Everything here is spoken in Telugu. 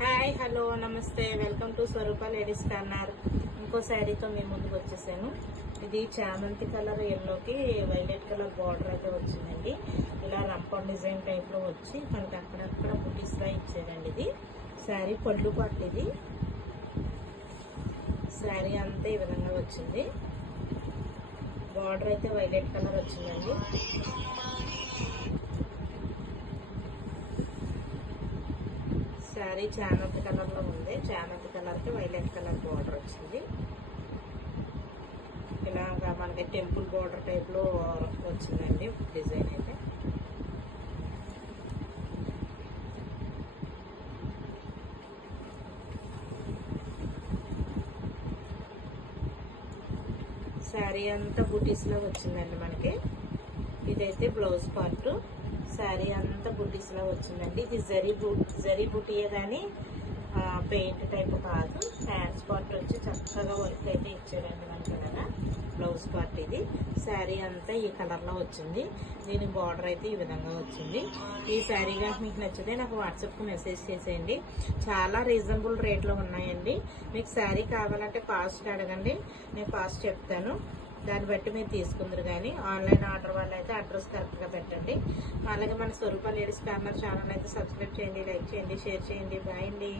హాయ్ హలో నమస్తే welcome to Swarupa ladies corner. ఇంకో శారీతో మీ ముందుకు వచ్చేసాను. ఇది చామంతి కలర్ ఎల్లోకి వైలెట్ కలర్ బార్డర్ అయితే వచ్చిందండి. ఇలా రంపం డిజైన్ టైప్లో వచ్చి మనకి అక్కడక్కడ బుటీస్లా ఇచ్చారండి. ఇది శారీ పళ్ళు పట్టు. ఇది శారీ అంతా ఈ విధంగా వచ్చింది. బార్డర్ అయితే వైలెట్ కలర్ వచ్చిందండి. శారీ చామంతి కలర్లో ఉంది. చామంతి కలర్కి వైలెట్ కలర్ బార్డర్ వచ్చింది. ఇలాగా మనకి టెంపుల్ బార్డర్ టైప్లో వచ్చిందండి డిజైన్ అయితే. శారీ అంతా బుటీస్లో వచ్చిందండి మనకి. ఇదైతే బ్లౌజ్ పార్ట్. శారీ అంతా బుటీస్లో వచ్చిందండి. ఇది జరీ బుటీయే కానీ పెయింట్ టైప్ కాదు. హ్యాండ్స్ పార్ట్ వచ్చి చక్కగా వర్క్ అయితే ఇచ్చారండి మనకి. ఇలాగా బ్లౌజ్ పార్ట్. ఇది శారీ అంతా ఈ కలర్లో వచ్చింది. దీని బార్డర్ అయితే ఈ విధంగా వచ్చింది. ఈ శారీ కనుక మీకు నచ్చితే నాకు వాట్సాప్కి మెసేజ్ చేసేయండి. చాలా రీజనబుల్ రేట్లో ఉన్నాయండి. మీకు శారీ కావాలంటే కాస్ట్ అడగండి, నేను కాస్ట్ చెప్తాను. దాన్ని బట్టి మీరు తీసుకుందరు. కానీ ఆన్లైన్ ఆర్డర్ వాళ్ళు అయితే అడ్రస్ కరెక్ట్గా పెట్టండి. అలాగే మన స్వరూప లేడీస్ కార్నర్ ఛానల్ అయితే సబ్స్క్రైబ్ చేయండి, లైక్ చేయండి, షేర్ చేయండి. బాయ్ అండి.